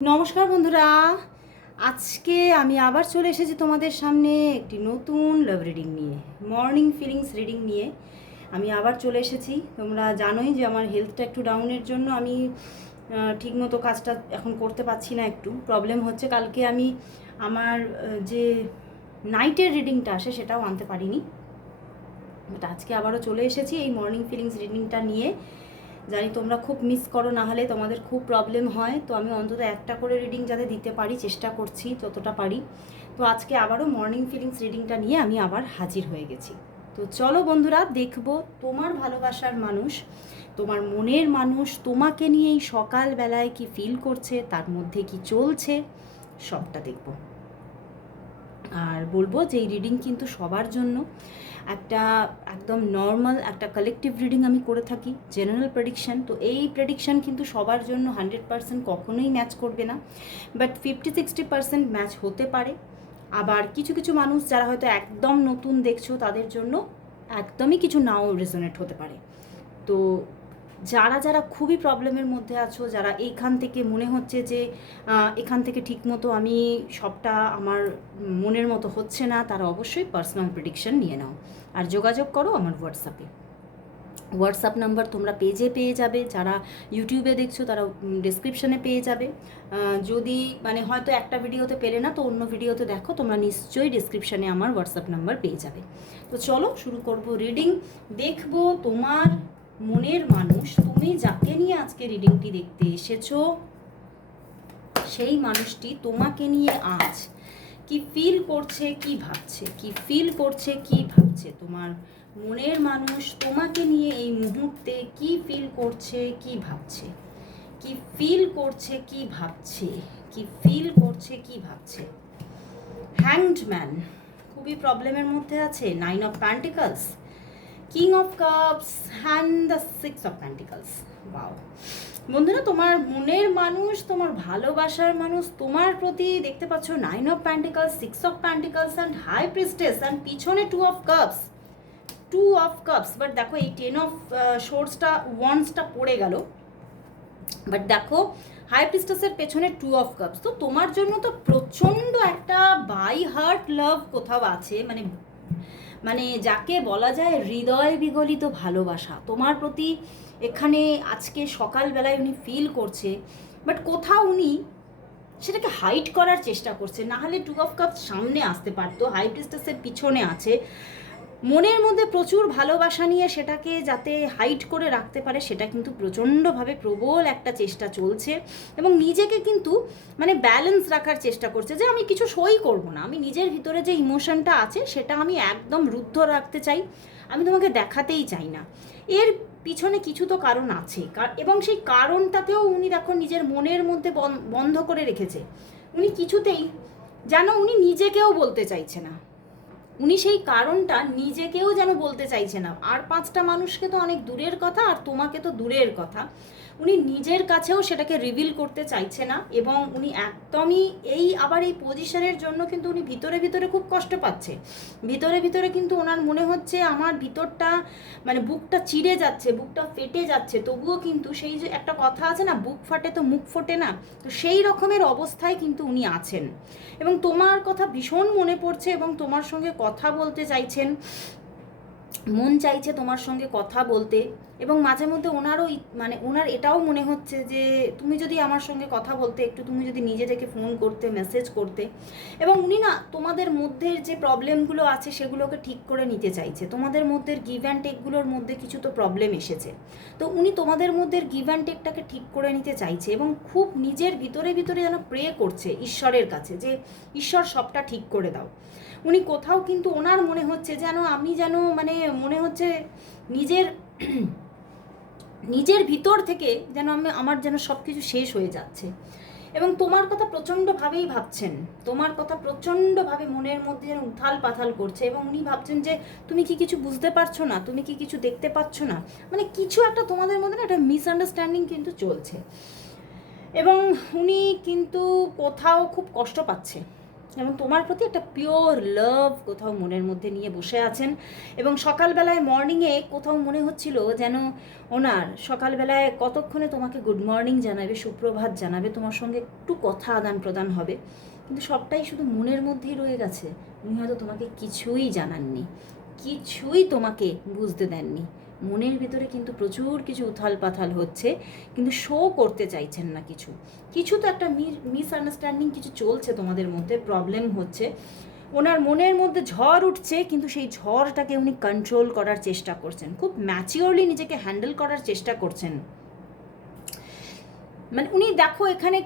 নমস্কার বন্ধুরা, আজকে আমি আবার চলে এসেছি তোমাদের সামনে একটি নতুন লাভ রিডিং নিয়ে, মর্নিং ফিলিংস রিডিং নিয়ে আমি আবার চলে এসেছি। তোমরা জানোই যে আমার হেলথটা একটু ডাউনের জন্য আমি ঠিকমতো কাজটা এখন করতে পারছি না, একটু প্রবলেম হচ্ছে। কালকে আমি আমার যে নাইটের রিডিংটা আসে সেটাও আনতে পারিনি, বাট আজকে আবারও চলে এসেছি এই মর্নিং ফিলিংস রিডিংটা নিয়ে। জানি তোমরা খুব মিস করো, না হলে তোমাদের খুব প্রবলেম হয়, তো আমি অন্তত একটা করে রিডিং যাতে দিতে পারি চেষ্টা করছি যতটা পারি। তো আজকে আবারও মর্নিং ফিলিংস রিডিংটা নিয়ে আমি আবার হাজির হয়ে গেছি। তো চলো বন্ধুরা, দেখবো তোমার ভালোবাসার মানুষ, তোমার মনের মানুষ তোমাকে নিয়ে এই সকালবেলায় কি ফিল করছে, তার মধ্যে কি চলছে, সবটা দেখবো। আর বলবো যে এই রিডিং কিন্তু সবার জন্য একটা একদম নর্মাল একটা কালেকটিভ রিডিং আমি করে থাকি, জেনারেল প্রেডিকশান। তো এই প্রেডিকশান কিন্তু সবার জন্য 100% কখনোই ম্যাচ করবে না, বাট 50-60% ম্যাচ হতে পারে। আবার কিছু কিছু মানুষ যারা হয়তো একদম নতুন দেখছো তাদের জন্য একদমই কিছু নাও রেজোনেট হতে পারে। তো যারা যারা খুবই প্রবলেমের মধ্যে আছো, যারা এইখান থেকে মনে হচ্ছে যে এখান থেকে ঠিকমতো আমি সবটা আমার মনের মতো হচ্ছে না, তারা অবশ্যই পার্সোনাল প্রেডিকশন নিয়ে নাও আর যোগাযোগ করো আমার হোয়াটসঅ্যাপে। হোয়াটসঅ্যাপ নাম্বার তোমরা পেজে পেয়ে যাবে, যারা ইউটিউবে দেখছো তারা ডেসক্রিপশানে পেয়ে যাবে। যদি মানে হয়তো একটা ভিডিওতে পেলে না, তো অন্য ভিডিওতে দেখো, তোমরা নিশ্চয়ই ডেসক্রিপশানে আমার হোয়াটসঅ্যাপ নাম্বার পেয়ে যাবে। তো চলো শুরু করব রিডিং। দেখবো তোমার মনের মানুষ, তুমি যাকে নিয়ে আজকে রিডিংটি দেখতে এসেছো, সেই মানুষটি তোমাকে নিয়ে আজ কি ফিল করছে, কি ভাবছে, কি ফিল করছে, কি ভাবছে। তোমার মনের মানুষ তোমাকে নিয়ে এই মুহূর্তে কি ফিল করছে, কি ভাবছে, কি ফিল করছে, কি ভাবছে, কি ফিল করছে, কি ভাবছে। হ্যাংড ম্যান খুবই প্রবলেমের মধ্যে আছে, 9 of pentacles, king of cups and the 6 of pentacles. বাও বন্ধুরা, তোমার মনের মানুষ, তোমার ভালোবাসার মানুষ তোমার প্রতি দেখতে পাচ্ছ 9 of pentacles, 6 of pentacles and high priestess, and পিছনে 2 of cups, 2 of cups. But দেখো এই 10 অফ শোর্টসটা ওয়ান্সটা পড়ে গেল, বাট দেখো হাই প্রিস্টেসের পেছনে 2 অফ কাপস। তো তোমার জন্য তো প্রচণ্ড একটা বাই হার্ট লাভ কোথাও আছে, মানে মানে যাকে বলা যায় হৃদয় বিগলিত ভালোবাসা তোমার প্রতি এখানে আজকে সকালবেলায় উনি ফিল করছে। বাট কোথাও উনি সেটাকে হাইড করার চেষ্টা করছে, না হলে 2 অফ কাপস সামনে আসতে পারতো, হাই প্রিস্টেসের পিছনে আছে। মনের মধ্যে প্রচুর ভালোবাসা নিয়ে সেটাকে যাতে হাইড করে রাখতে পারে, সেটা কিন্তু প্রচণ্ডভাবে প্রবল একটা চেষ্টা চলছে, এবং নিজেকে কিন্তু মানে ব্যালেন্স রাখার চেষ্টা করছে যে আমি কিছু সই করব না, আমি নিজের ভিতরে যে ইমোশনটা আছে সেটা আমি একদম রুদ্ধ রাখতে চাই, আমি তোমাকে দেখাতেই চাই না। এর পিছনে কিছু তো কারণ আছে, এবং সেই কারণটাকেও উনি দেখো নিজের মনের মধ্যে বন্ধ করে রেখেছে। উনি কিছুতেই যেন উনি নিজেকেও বলতে চাইছে না, উনি সেই কারণটা নিজেকেও যেন বলতে চাইছে না। আর 5টা মানুষকে তো অনেক দূরের কথা, আর তোমাকে তো দূরের কথা, উনি নিজের কাছেও সেটাকে রিভিল করতে চাইছে না। এবং উনি একদমই আবার এই পজিশনের জন্য কিন্তু উনি ভিতরে ভিতরে খুব কষ্ট পাচ্ছে, ভিতরে ভিতরে কিন্তু ওনার মনে হচ্ছে আমার ভিতরটা মানে বুকটা চিড়ে যাচ্ছে, বুকটা ফেটে যাচ্ছে, তবুও কিন্তু সেই যে একটা কথা আছে না, বুক ফাটে তো মুখ ফোটে না, তো সেই রকমের অবস্থায় কিন্তু উনি আছেন। এবং তোমার কথা ভীষণ মনে পড়ছে, এবং তোমার সঙ্গে কথা বলতে চাইছেন, মন চাইছে তোমার সঙ্গে কথা বলতে। এবং মাঝে মধ্যে ওনারও মানে ওনার এটাও মনে হচ্ছে যে তুমি যদি আমার সঙ্গে কথা বলতে, একটু তুমি যদি নিজে থেকে ফোন করতে, মেসেজ করতে। এবং উনি না তোমাদের মধ্যে যে প্রবলেমগুলো আছে সেগুলোকে ঠিক করে নিতে চাইছে, তোমাদের মধ্যে গিভ অ্যান্ড টেকগুলোর মধ্যে কিছু তো প্রবলেম এসেছে, তো উনি তোমাদের মধ্যে গিভ অ্যান্ড টেকটাকে ঠিক করে নিতে চাইছে, এবং খুব নিজের ভিতরে ভিতরে যেন প্রে করছে ঈশ্বরের কাছে যে ঈশ্বর সবটা ঠিক করে দাও। উনি কোথাও কিন্তু ওনার মনে হচ্ছে যেন আমি যেন মানে মনে হচ্ছে নিজের নিজের ভিতর থেকে যেন আমার যেন সব কিছু শেষ হয়ে যাচ্ছে। এবং তোমার কথা প্রচণ্ডভাবেই ভাবছেন, তোমার কথা প্রচণ্ডভাবে মনের মধ্যে যেন উথাল পাথাল করছে, এবং উনি ভাবছেন যে তুমি কি কিছু বুঝতে পারছো না, তুমি কি কিছু দেখতে পাচ্ছ না, মানে কিছু একটা তোমাদের মধ্যে না একটা মিসআন্ডারস্ট্যান্ডিং কিন্তু চলছে। এবং উনি কিন্তু কোথাও খুব কষ্ট পাচ্ছে, এবং তোমার প্রতি একটা পিওর লাভ কোথাও মনের মধ্যে নিয়ে বসে আছেন। এবং সকালবেলায় মর্নিংয়ে কোথাও মনে হচ্ছিল যেন ওনার সকালবেলায় কতক্ষণে তোমাকে গুড মর্নিং জানাবে, সুপ্রভাত জানাবে, তোমার সঙ্গে একটু কথা আদান প্রদান হবে, কিন্তু সবটাই শুধু মনের মধ্যেই রয়ে গেছে। উনি হয়তো তোমাকে কিছুই জানাননি, কিছুই তোমাকে বুঝতে দেননি। মনের ভিতরে কিন্তু প্রচুর কিছু উথাল পাথাল হচ্ছে, কিন্তু শো করতে চাইছেন না কিছু। কিছু তো একটা মিসআন্ডারস্ট্যান্ডিং কিছু চলছে তোমাদের মধ্যে, প্রবলেম হচ্ছে। ওনার মনের মধ্যে ঝড় উঠছে, কিন্তু সেই ঝড়টাকে উনি কন্ট্রোল করার চেষ্টা করছেন, খুব ম্যাচিওরলি নিজেকে হ্যান্ডেল করার চেষ্টা করছেন। মানে উনি দেখো এখানে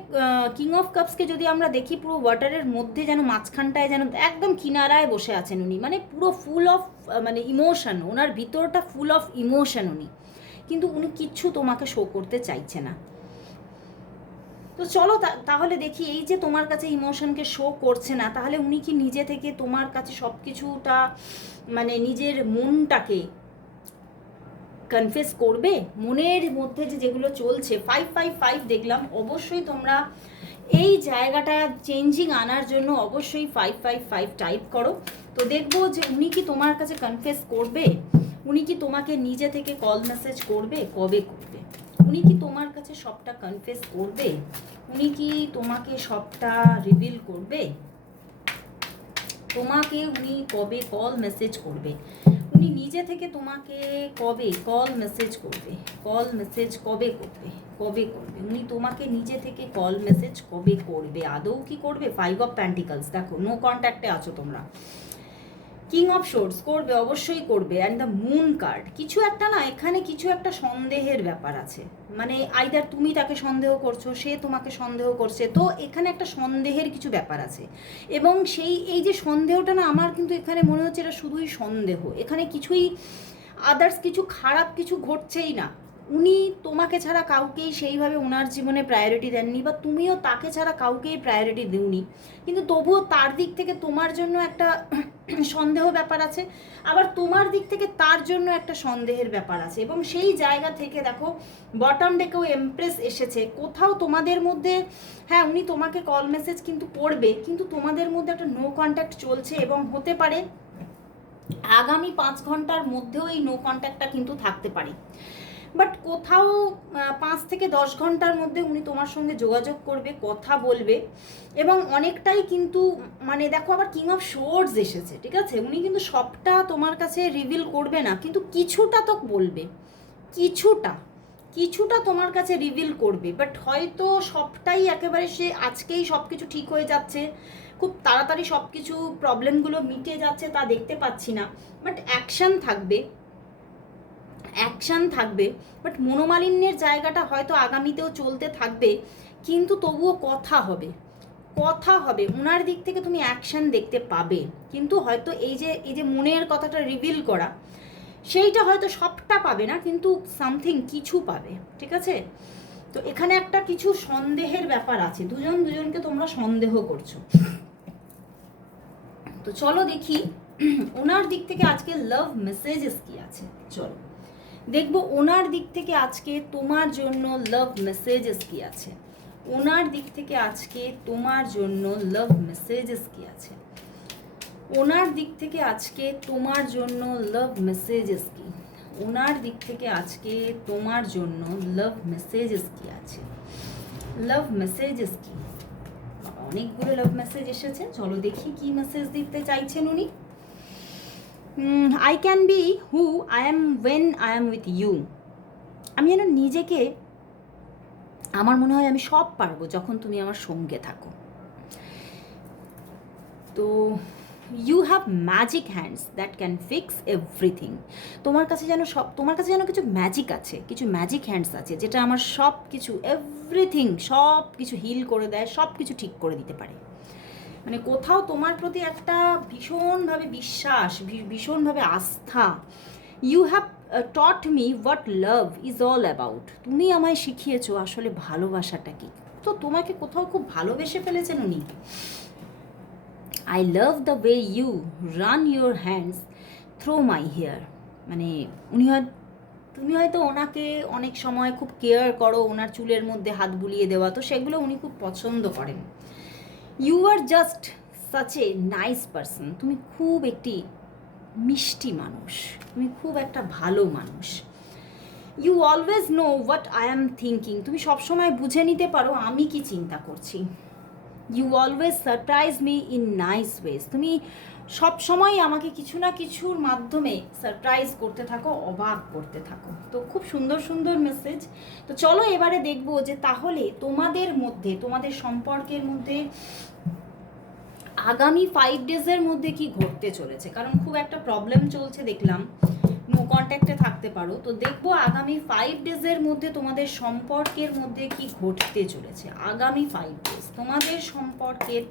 কিং অফ কাপসকে যদি আমরা দেখি, পুরো ওয়াটারের মধ্যে যেন মাঝখানটায় যেন একদম কিনারায় বসে আছেন উনি, মানে পুরো ফুল অফ মানে ইমোশন, ওনার ভিতরটা ফুল অফ ইমোশন উনি, কিন্তু উনি কিচ্ছু তোমাকে শো করতে চাইছে না। তো চলো তাহলে দেখি, এই যে তোমার কাছে ইমোশনকে শো করছে না, তাহলে উনি কি নিজে থেকে তোমার কাছে সব কিছুটা মানে নিজের মনটাকে কনফেস করবে? মনের মধ্যে যে যেগুলো চলছে, 555 দেখলাম, অবশ্যই তোমরা এই জায়গাটা চেঞ্জিং আনার জন্য অবশ্যই 555 টাইপ করো। তো দেখবো যে উনি কি তোমার কাছে কনফেস করবে, উনি কি তোমাকে নিজে থেকে কল মেসেজ করবে, কবে করবে, উনি কি তোমার কাছে সবটা কনফেস করবে, উনি কি তোমাকে সবটা রিভিল করবে, তোমাকে উনি কবে কল মেসেজ করবে, উনি নিজে থেকে তোমাকে কবে কল মেসেজ করবে, কল মেসেজ কবে করবে, কবে করবে, উনি তোমাকে নিজে থেকে কল মেসেজ কবে করবে, আদৌ কি করবে? 5 অফ প্যান্টিকলস, দেখো নো কন্ট্যাক্টে আছো তোমরা। কিং অফ শোর্টস করবে, অবশ্যই করবে। অ্যান্ড দ্য মুন কার্ড, কিছু একটা না, এখানে কিছু একটা সন্দেহের ব্যাপার আছে, মানে আইদার তুমি তাকে সন্দেহ করছো, সে তোমাকে সন্দেহ করছে, তো এখানে একটা সন্দেহের কিছু ব্যাপার আছে। এবং এই যে সন্দেহটা না, আমার কিন্তু এখানে মনে হচ্ছে এটা শুধুই সন্দেহ, এখানে কিছুই আদার্স কিছু খারাপ কিছু ঘটছেই না। উনি তোমাকে ছাড়া কাউকেই সেইভাবে ওনার জীবনে প্রায়োরিটি দেননি, বা তুমিও তাকে ছাড়া কাউকেই প্রায়োরিটি দিওনি, কিন্তু তবুও তার দিক থেকে তোমার জন্য একটা সন্দেহ ব্যাপার আছে, আবার তোমার দিক থেকে তার জন্য একটা সন্দেহের ব্যাপার আছে। এবং সেই জায়গা থেকে দেখো বটম ডেকেও এমপ্রেস এসেছে, কোথাও তোমাদের মধ্যে, হ্যাঁ উনি তোমাকে কল মেসেজ কিন্তু করবে, কিন্তু তোমাদের মধ্যে একটা নো কন্ট্যাক্ট চলছে, এবং হতে পারে আগামী 5 ঘন্টার মধ্যেও এই নো কন্ট্যাক্টটা কিন্তু থাকতে পারে। বাট কোথাও 5 থেকে 10 ঘন্টার মধ্যে উনি তোমার সঙ্গে যোগাযোগ করবে, কথা বলবে, এবং অনেকটাই কিন্তু মানে দেখো আবার কিং অফ শোর্ডস এসেছে, ঠিক আছে, উনি কিন্তু সবটা তোমার কাছে রিভিল করবে না, কিন্তু কিছুটা তো বলবে, কিছুটা কিছুটা তোমার কাছে রিভিল করবে, বাট হয়তো সবটাই একেবারে সে আজকেই সব কিছু ঠিক হয়ে যাচ্ছে, খুব তাড়াতাড়ি সব কিছু প্রবলেমগুলো মিটে যাচ্ছে তা দেখতে পাচ্ছি না, বাট অ্যাকশান থাকবে, অ্যাকশান থাকবে, বাট মনোমালিন্যের জায়গাটা হয়তো আগামীতেও চলতে থাকবে, কিন্তু তবুও কথা হবে, কথা হবে, ওনার দিক থেকে তুমি অ্যাকশান দেখতে পাবে, কিন্তু হয়তো এই যে মনের কথাটা রিভিল করা, সেইটা হয়তো সবটা পাবে না, কিন্তু সামথিং কিছু পাবে, ঠিক আছে। তো এখানে একটা কিছু সন্দেহের ব্যাপার আছে, দুজনকে তোমরা সন্দেহ করছো। তো চলো দেখি ওনার দিক থেকে আজকে লাভ মেসেজেস কি আছে, চলো দেখবো ওনার দিক থেকে আজকে তোমার জন্য লাভ মেসেজেস কি আছে, ওনার দিক থেকে আজকে তোমার জন্য লাভ মেসেজেস কি আছে, ওনার দিক থেকে আজকে তোমার জন্য লাভ মেসেজেস কি, ওনার দিক থেকে আজকে তোমার জন্য লাভ মেসেজেস কি আছে, লাভ মেসেজেস কি, অনেকগুলো লাভ মেসেজ এসেছে, চলো দেখি কি মেসেজ দিতে চাইছেন উনি। I can be who I am when I am with you, আমি যেন নিজেকে, আমার মনে হয় আমি সব পারবো যখন তুমি আমার সঙ্গে থাকো। তো you have magic hands that can fix everything, তোমার কাছে যেন কিছু ম্যাজিক আছে, কিছু ম্যাজিক হ্যান্ডস আছে, যেটা আমার সব কিছু এভরিথিং সব কিছু হিল করে দেয়, সব কিছু ঠিক করে দিতে পারে। মানে কোথাও তোমার প্রতি একটা ভীষণভাবে বিশ্বাস, ভীষণভাবে আস্থা। You have taught me what love is all about, তুমি আমায় শিখিয়েছো আসলে ভালোবাসাটা কি, তো তোমাকে কোথাও খুব ভালোবেসে ফেলেছেন উনি। I love the way you run your hands through my hair, মানে তুমি হয়তো ওনাকে অনেক সময় খুব কেয়ার করো, ওনার চুলের মধ্যে হাত বুলিয়ে দেওয়া, তো সেগুলো উনি খুব পছন্দ করেন। You are just such a nice person, তুমি খুব একটি মিষ্টি মানুষ, তুমি খুব একটা ভালো মানুষ। You always know what I am thinking, তুমি সবসময় বুঝে নিতে পারো আমি কি চিন্তা করছি। You always surprise me in nice ways, তুমি সবসময় আমাকে কিছু না কিছুর মাধ্যমে সারপ্রাইজ করতে থাকো, অবাক করতে থাকো। তো খুব সুন্দর সুন্দর মেসেজ। তো চলো এবারে দেখবো যে তাহলে তোমাদের মধ্যে, তোমাদের সম্পর্কের মধ্যে আগামী 5 ডেজের মধ্যে কি ঘটতে চলেছে, কারণ খুব একটা প্রবলেম চলছে দেখলাম, নো কন্ট্যাক্টে থাকতে পারো। তো দেখবো আগামী 5 ডেজের মধ্যে তোমাদের সম্পর্কের মধ্যে কি ঘটতে চলেছে। আগামী 5 ডেজ তোমাদের সম্পর্কের,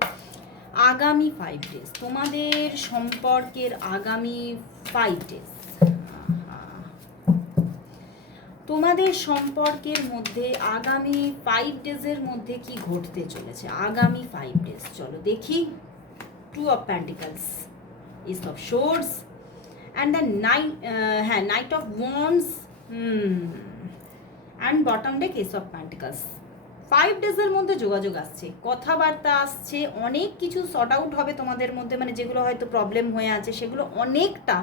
আগামী 5 ডেজ তোমাদের সম্পর্কের, আগামী 5 ডেজ তোমাদের সম্পর্কের মধ্যে আগামী 5 ডেজের মধ্যে কি ঘটতে চলেছে। আগামী 5 ডেজ চলো দেখি। Two of pentacles, ace of swords, and the knight of wands, and bottom deck ace of pentacles. 5 ডেজের মধ্যে যোগাযোগ আসছে, কথাবার্তা আসছে, অনেক কিছু শর্ট আউট হবে তোমাদের মধ্যে, মানে যেগুলো হয়তো প্রবলেম হয়ে আছে সেগুলো অনেকটা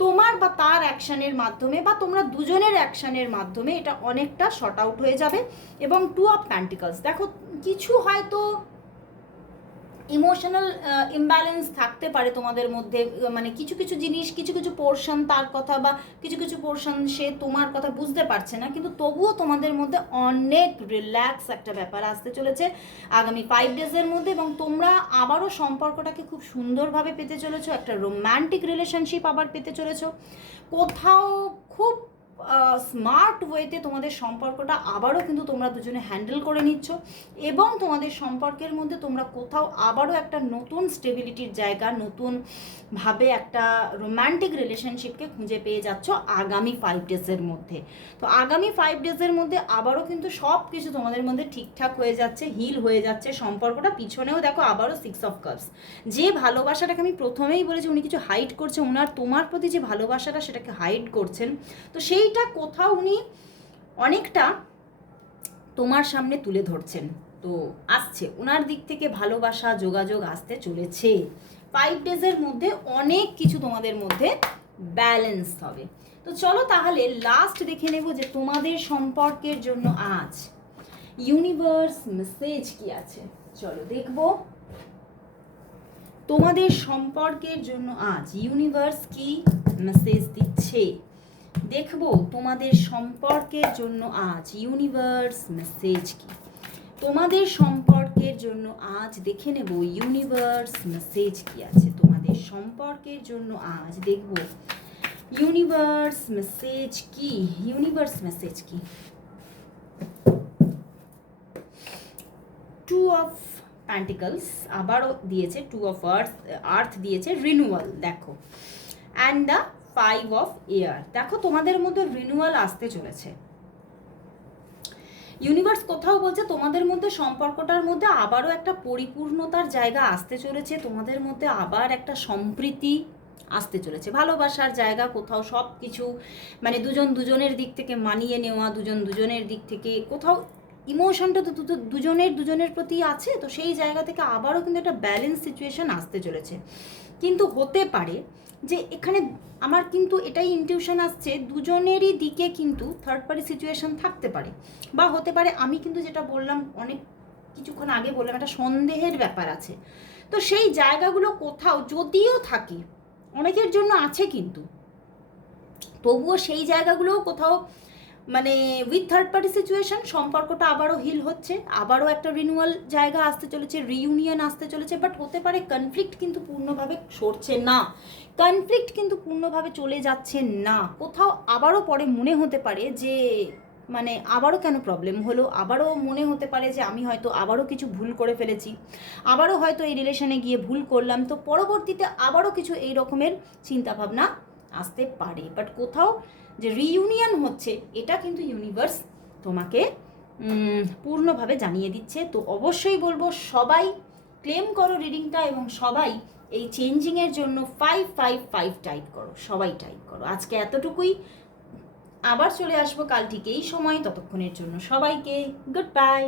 তোমার বা তার অ্যাকশানের মাধ্যমে বা তোমরা দুজনের অ্যাকশানের মাধ্যমে এটা অনেকটা শর্ট আউট হয়ে যাবে। এবং টু অফ প্যান্টিকলস, দেখো কিছু হয়তো ইমোশনাল ইমব্যালেন্স থাকতে পারে তোমাদের মধ্যে, মানে কিছু কিছু জিনিস, কিছু কিছু পোর্শন তার কথা বা কিছু কিছু পোর্শন সে তোমার কথা বুঝতে পারছে না, কিন্তু তবুও তোমাদের মধ্যে অনেক রিল্যাক্স একটা ব্যাপার আসতে চলেছে আগামী 5 ডেজের মধ্যে। এবং তোমরা আবারও সম্পর্কটাকে খুব সুন্দরভাবে পেতে চলেছো, একটা রোম্যান্টিক রিলেশনশিপ আবার পেতে চলেছো, কোথাও খুব স্মার্ট ওয়েতে তোমাদের সম্পর্কটা আবারও কিন্তু তোমরা দুজনে হ্যান্ডেল করে নিচ্ছ, এবং তোমাদের সম্পর্কের মধ্যে তোমরা কোথাও আবারও একটা নতুন স্টেবিলিটির জায়গা, নতুনভাবে একটা রোম্যান্টিক রিলেশনশিপকে খুঁজে পেয়ে যাচ্ছ আগামী 5 ডেজের মধ্যে। তো আগামী 5 ডেজের মধ্যে আবারও কিন্তু সব কিছু তোমাদের মধ্যে ঠিকঠাক হয়ে যাচ্ছে, হিল হয়ে যাচ্ছে সম্পর্কটা। পিছনেও দেখো আবারও 6 অফ কাপস, যে ভালোবাসাটাকে আমি প্রথমেই বলেছি উনি কিছু হাইড করছে, ওনার তোমার প্রতি যে ভালোবাসাটা সেটাকে হাইড করছেন, তো সেইটা কোথাও উনি অনেকটা তোমার সামনে তুলে ধরছেন। তো আসছে ওনার দিক থেকে ভালোবাসা, যোগাযোগ আসতে চলেছে 5 ডেজের মধ্যে, অনেক কিছু তোমাদের মধ্যে ব্যালেন্স হবে। তো চলো তাহলে লাস্ট দেখে নেব যে তোমাদের সম্পর্কের জন্য আজ ইউনিভার্স মেসেজ কি আছে। চলো দেখবো তোমাদের সম্পর্কের জন্য আজ ইউনিভার্স কি মেসেজ দিচ্ছে। দেখবো তোমাদের সম্পর্কের জন্য আজ ইউনিভার্স মেসেজ কি, তোমাদের সম্পর্কের জন্য আজ দেখে নেব ইউনিভার্স মেসেজ কি আছে তোমাদের সম্পর্কের জন্য আজ। দেখব ইউনিভার্স মেসেজ কি, ইউনিভার্স মেসেজ কি। টু অফ প্যান্টিকলস আবারও দিয়েছে, টু অফ আর্থ দিয়েছে, রিনিউয়াল দেখো, অ্যান্ড দ্য 5 অফ এয়ার। দেখো তোমাদের মধ্যে রিনিউয়াল আসতে চলেছে। ইউনিভার্স কোথাও বলছে তোমাদের মধ্যে সম্পর্কটার মধ্যে আবারও একটা পরিপূর্ণতার জায়গা আসতে চলেছে, তোমাদের মধ্যে আবার একটা সম্প্রীতি আসতে চলেছে, ভালোবাসার জায়গা কোথাও, সব কিছু মানে দুজন দুজনের দিক থেকে মানিয়ে নেওয়া, দুজন দুজনের দিক থেকে কোথাও ইমোশনটা তো দুজনের প্রতি আছে, তো সেই জায়গা থেকে আবারও কিন্তু একটা ব্যালেন্স সিচুয়েশন আসতে চলেছে। কিন্তু হতে পারে যে এখানে আমার কিন্তু এটাই ইনটিউশন আসছে, দুজনেরই দিকে কিন্তু থার্ড পার্টি সিচুয়েশন থাকতে পারে, বা হতে পারে আমি কিন্তু যেটা বললাম অনেক কিছুক্ষণ আগে বললাম একটা সন্দেহের ব্যাপার আছে। তো সেই জায়গাগুলো কোথাও যদিও থাকে, অনেকের জন্য আছে কিন্তু তবুও সেই জায়গাগুলোও কোথাও মানে উইথ থার্ড পার্টি সিচুয়েশন সম্পর্কটা আবারও হিল হচ্ছে, আবারও একটা রিনিউয়াল জায়গা আসতে চলেছে, রিইউনিয়ন আসতে চলেছে। বাট হতে পারে কনফ্লিক্ট কিন্তু পূর্ণভাবে সরছে না, কনফ্লিক্ট কিন্তু পূর্ণভাবে চলে যাচ্ছে না, কোথাও আবারও পরে মনে হতে পারে যে মানে আবারও কেন প্রবলেম হলো, আবারও মনে হতে পারে যে আমি হয়তো আবারও কিছু ভুল করে ফেলেছি, আবারও হয়তো এই রিলেশনে গিয়ে ভুল করলাম, তো পরবর্তীতে আবারও কিছু এই রকমের চিন্তাভাবনা আসতে পারে। বাট কোথাও যে রিইউনিয়ন হচ্ছে এটা কিন্তু ইউনিভার্স তোমাকে পূর্ণভাবে জানিয়ে দিচ্ছে। তো অবশ্যই বলবো সবাই ক্লেম করো রিডিংটা, এবং সবাই এই চেঞ্জিংয়ের জন্য 555 টাইপ করো, সবাই টাইপ করো। আজকে এতটুকুই, আবার চলে আসবো কাল ঠিক এই সময়, ততক্ষণের জন্য সবাইকে গুড বাই।